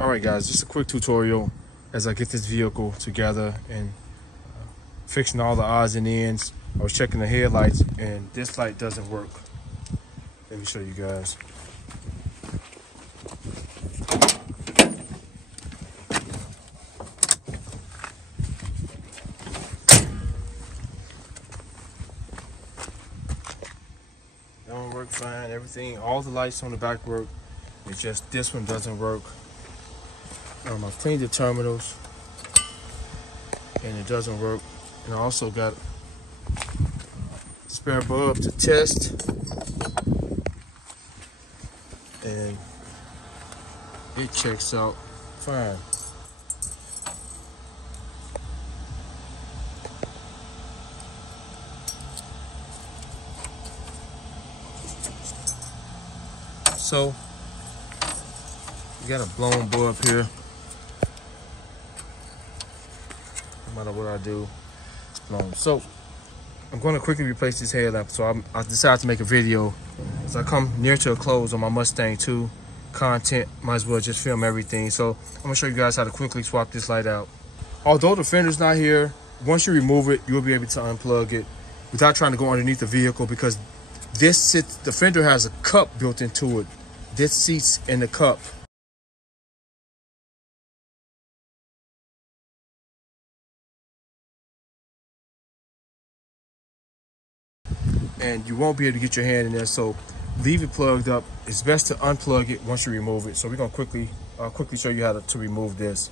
All right, guys, just a quick tutorial as I get this vehicle together and fixing all the odds and ends. I was checking the headlights and this light doesn't work. Let me show you guys. Don't work fine, everything, all the lights on the back work. It's just this one doesn't work. I've cleaned the terminals and it doesn't work. And I also got a spare bulb to test. And it checks out fine. So, you got a blown bulb here. No matter what I do, it's blown. So, I'm going to quickly replace this headlamp. So, I decided to make a video. As I come near to a close on my Mustang II content, might as well just film everything. So, I'm going to show you guys how to quickly swap this light out. Although the fender's not here, once you remove it, you'll be able to unplug it without trying to go underneath the vehicle, because the fender has a cup built into it. This seats in the cup. And you won't be able to get your hand in there, so leave it plugged up. It's best to unplug it once you remove it. So we're gonna quickly show you how to remove this.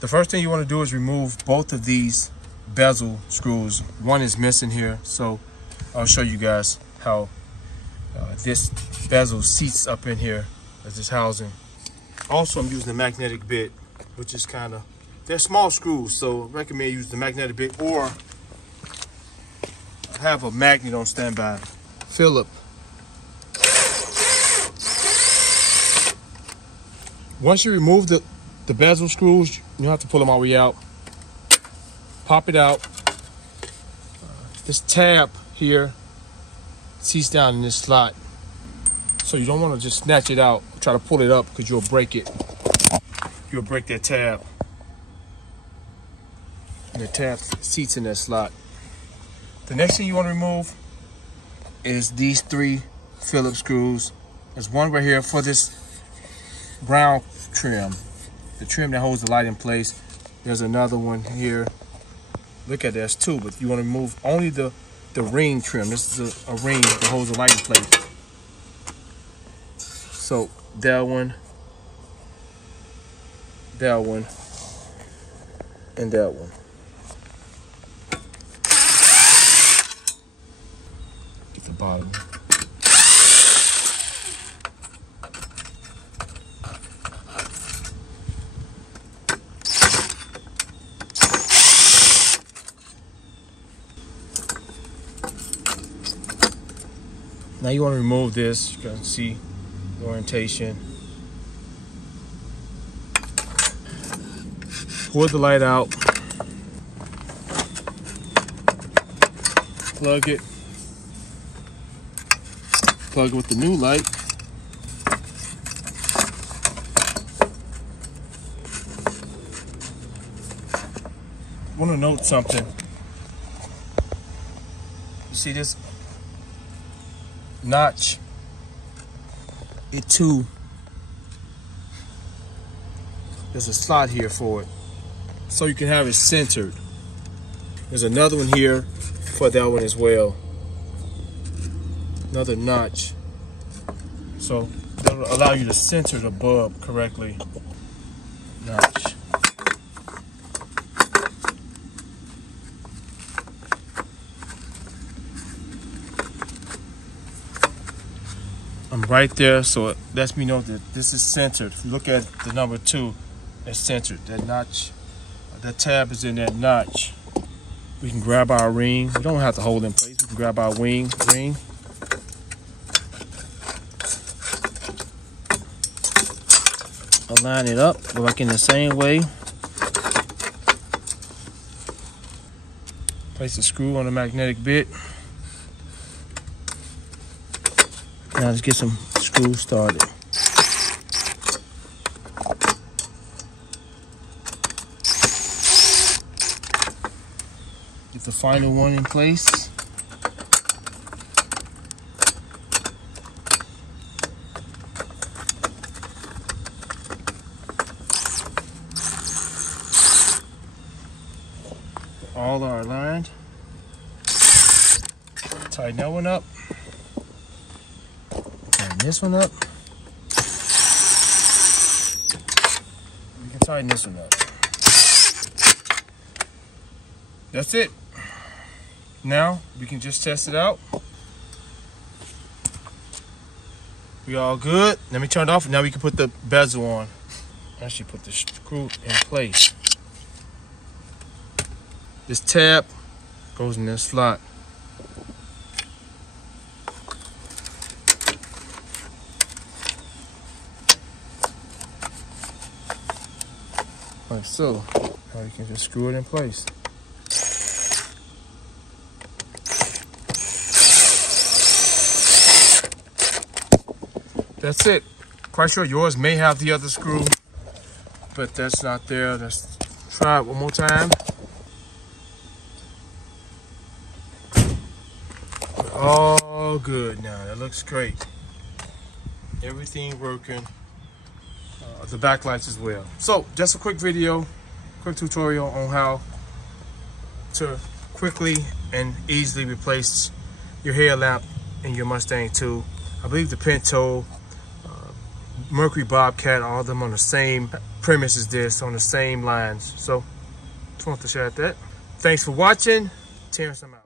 The first thing you want to do is remove both of these bezel screws. One is missing here, so I'll show you guys how this bezel seats up in here as this housing. Also, I'm using a magnetic bit, which is they're small screws, so I recommend using the magnetic bit or have a magnet on standby. Phillip. Once you remove the bezel screws, you have to pull them all the way out. Pop it out. This tab here seats down in this slot. So you don't want to just snatch it out, try to pull it up, because you'll break it. You'll break that tab. And the tab seats in that slot. The next thing you want to remove is these 3 Phillips screws. There's one right here for this brown trim, the trim that holds the light in place. There's another one here. Look at that, there's 2, but you want to remove only the ring trim. This is a ring that holds the light in place. So that one, and that one. Get the bottom. Now you want to remove this. You can see the orientation. Pull the light out. Plug it. Plug it with the new light. I want to note something. You see this notch? It too, there's a slot here for it, so you can have it centered. There's another one here for that one as well. Another notch. So that'll allow you to center the bulb correctly. Notch. I'm right there, so it lets me know that this is centered. If you look at the number 2, it's centered. That notch, that tab is in that notch. We can grab our ring. We don't have to hold it in place. We can grab our ring. Align it up, go back in the same way. Place the screw on the magnetic bit. Now let's get some screws started. the final one in place. All are aligned. Tighten that one up. Tighten this one up. We can tighten this one up. That's it. Now we can just test it out. We all good. Let me turn it off. Now we can put the bezel on. Actually put the screw in place. This tab goes in this slot. Like so. Now you can just screw it in place. That's it. Quite sure yours may have the other screw, but that's not there. Let's try it one more time. All good now. That looks great. Everything working. The backlights as well. So just a quick video, quick tutorial on how to quickly and easily replace your headlamp in your Mustang II. I believe the Pinto, Mercury Bobcat, all of them on the same premise as this, on the same lines. So just want to share that. Thanks for watching. Terrence, I'm out.